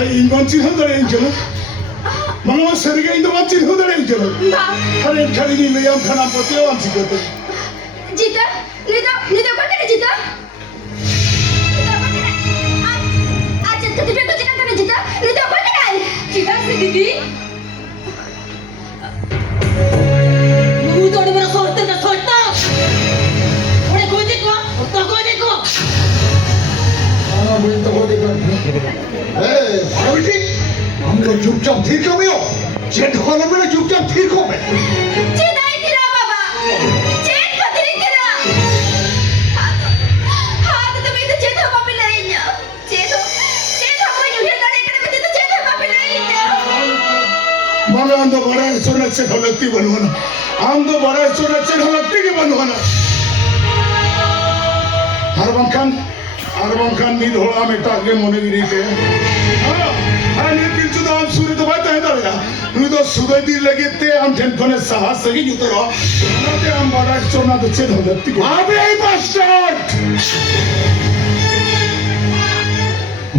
이 멋진 흔들의 인정은 망마 세리가 인도 멋진 흔들의 인정은 하는 가리니 매양 편한 것도 안 지거든 Jita, Lida apa kena Jita? Lida apa kena? Jita tu dia cakap kena Jita. Lida apa kena? Jita si Didi. Mulut orang sorta na sorta. Orang kau देखो, orang kau देखो. मुझे तो वो देखा पार्वती हमको चुपचाप ठीक हो गयो जेठ वाला मेरा चुपचाप ठीक हो गए Jita ini lah baba. Jet patri kena. हाँ तो तुम्हें तो jet हम अपने लाएंगे. jet हमको यूँ डाले करने में तो jet हम अपने लाएंगे. मानो हम तो बड़ा सोना से खलकती बनवाना हम तो बड़ा सोना से खलकती के बनवाना हरबंकान नील होला में टागे मोने गिरी के हाँ नील पिलचु तो हम सूर्य तो बात है तो या नी तो सुबह दी लगी ते हम टेंपने साहस सगी जुतो रो ते हम बड़ा सोना तो से खलकती को अबे आई बास्टर्ड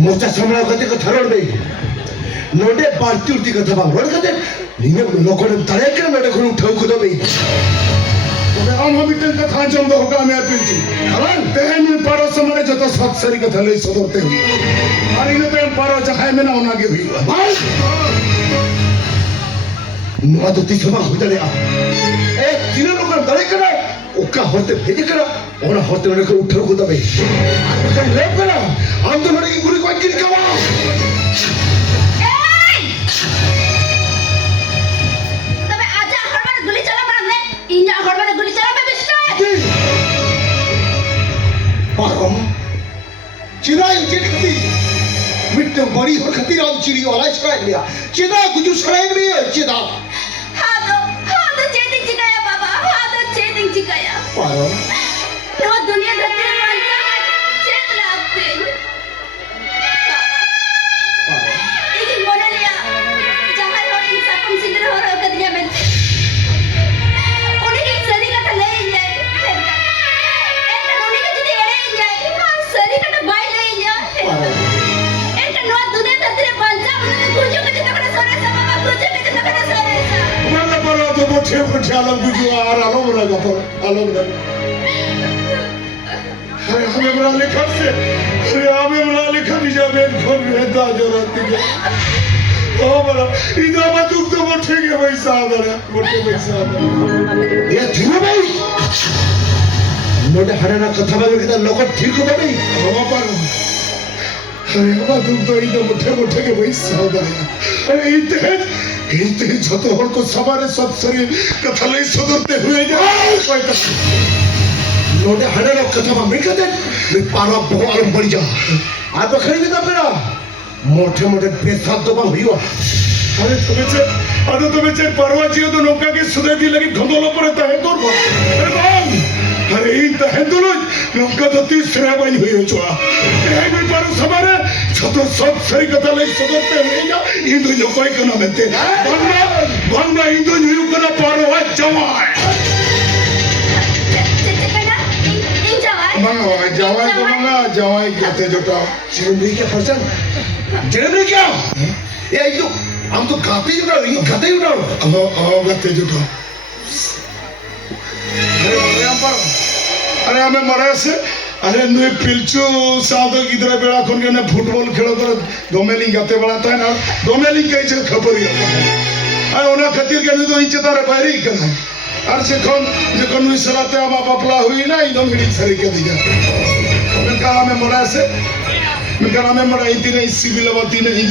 मोचा समरा कते को थरड़ बे नोडे पार्टी उठी कथा बांग रोड कते निने लोकों ने तले के नोडे को उठाऊ को दो बे हम इतने का खांचम दो होगा मैं पिलचू हलन तेरे में पारो समरे जो तो सब सरी का थले सदोते हुए और इन्हें तो हम पारो जहाँ में ना होना के हुई भाई नुआ तो तीसरा बार हो जाने आ तीनों लोगों ने तले करा उक्का होते भेजे करा और होते नोडे को उठाऊ को दो बे आकर लेप करा हम तो नोडे की गुरी को अंकित कवा तबे आजा हरबार गुली चला बांधने इंजा हरबार गुली चला पे बिस्तर पारो चिराई चिरखती मिट्टे बड़ी हो खती राम चिड़ी वाला छड़ाई लिया चिदा कुछ छड़ाई नहीं है चिदा हाँ तो चेतिंग चिकाया बाबा हाँ तो चेतिंग चिकाया पारो नो दुनिया धरती में मानता है चेत लागते इसी मोने लिया जहाँ और इंसान कम सिंदर हो रहा कदिया में उन्हें एक सरी का था ले जाए एक उन्हें का जितने एड़े जाए हाँ सरी का तो बाई ले जाए एक नो दुनिया धरती में मानता उन्हें कुछ का जितना बड़ा सोने सा बाबा कुछ का जितना बड़ा सोने सा mana para tu bocah alam kuju alam raga par alam raga हमें बना लिखा से हमें बना लिखा निजा में घर में दाजो रहती है ओ बड़ा इधर मत दुख तो बच्चे के पैसा आदर है बच्चे पैसा आदर ये धीरे भाई नोडे हराना कथा बागे कितना लोग ठीक हो गए हम पर अरे हम दुख तो इधर बच्चे के पैसा आदर है अरे इतने छोटे होल को सवारे सब शरीर कथा ले सदरते हुए जाए कोई तक नोडे हराना कथा बागे कहते मैं पारा बहुत बढ़ जा आप तो खरीद ना फिरा मोटे मोटे पैसा तो बाग हुआ अरे तुम्हें से परवा जियो तो नौका के सुधे दी लगी घंधोलो पर रहता है तो अरे बाम अरे इन तो हिंदुलो नौका तो 30 श्रेय बनी हुई है चुआ यही भी पारो समारे छतो सब सही कथा ले सदरते हुए या इंदु जो कोई कना बनते बंगला इंदु जो कना पारो है जवाय मंगा जवाय कहते जोटा जेरेमी क्या पर्सन जेरेमी क्या ये तो हम तो गाते ही उड़ा ये गाते ही उड़ा कहते जोटा अरे हमें मरे से अरे नुई पिलचू सादो इधर बेड़ा खोन के ने फुटबॉल खेलो कर दोमेलिंग गाते बड़ा था ना दोमेलिंग कहीं से खबर ही अरे उन्हें खतीर के नहीं तो इंचे तारे बाहरी करना अरे से कौन नुई सराते हम आप अपला हुई ना इधर मिली सरी के दिया मैं कहा हमें मरे से मैं कहा हमें मरे इतनी नहीं सिविल बाती नहीं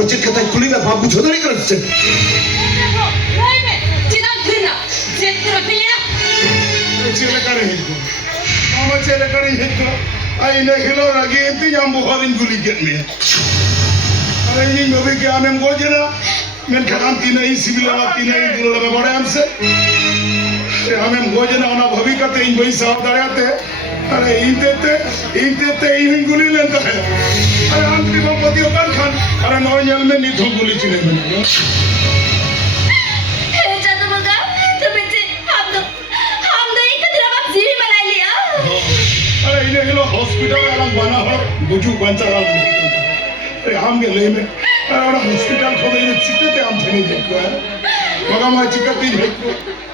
प्रोजेक्ट कथा खुली ना बाबू छोड़ नहीं कर सकते नहीं मैं चिना चिना जेट कर पिया चले करे हिको मामा चले करे हिको आई ने हिलो रगी इंती जाम बुखारिन गुली गेट में अरे ये नबी के आने को जना menkan am tinai sibil ama tinai dulu lama bade amse hame moje na ona bhavika te in bhai saab darate अरे इंते इन गुली लेता है अरे अंत की बंपति ओपन खान अरे नौजल में निथो गुली चिने में हे जादू बघा तुम्ही जे हम दो एक तेरा बाप जीवी मला लिया अरे इन्हें हेलो हॉस्पिटल अलग बना हो बुजू बंचा रहा अरे हम के ले में अरे हॉस्पिटल खोले इन्हें चिकते हम थे नहीं देखो है मगा मैं चिकती देखो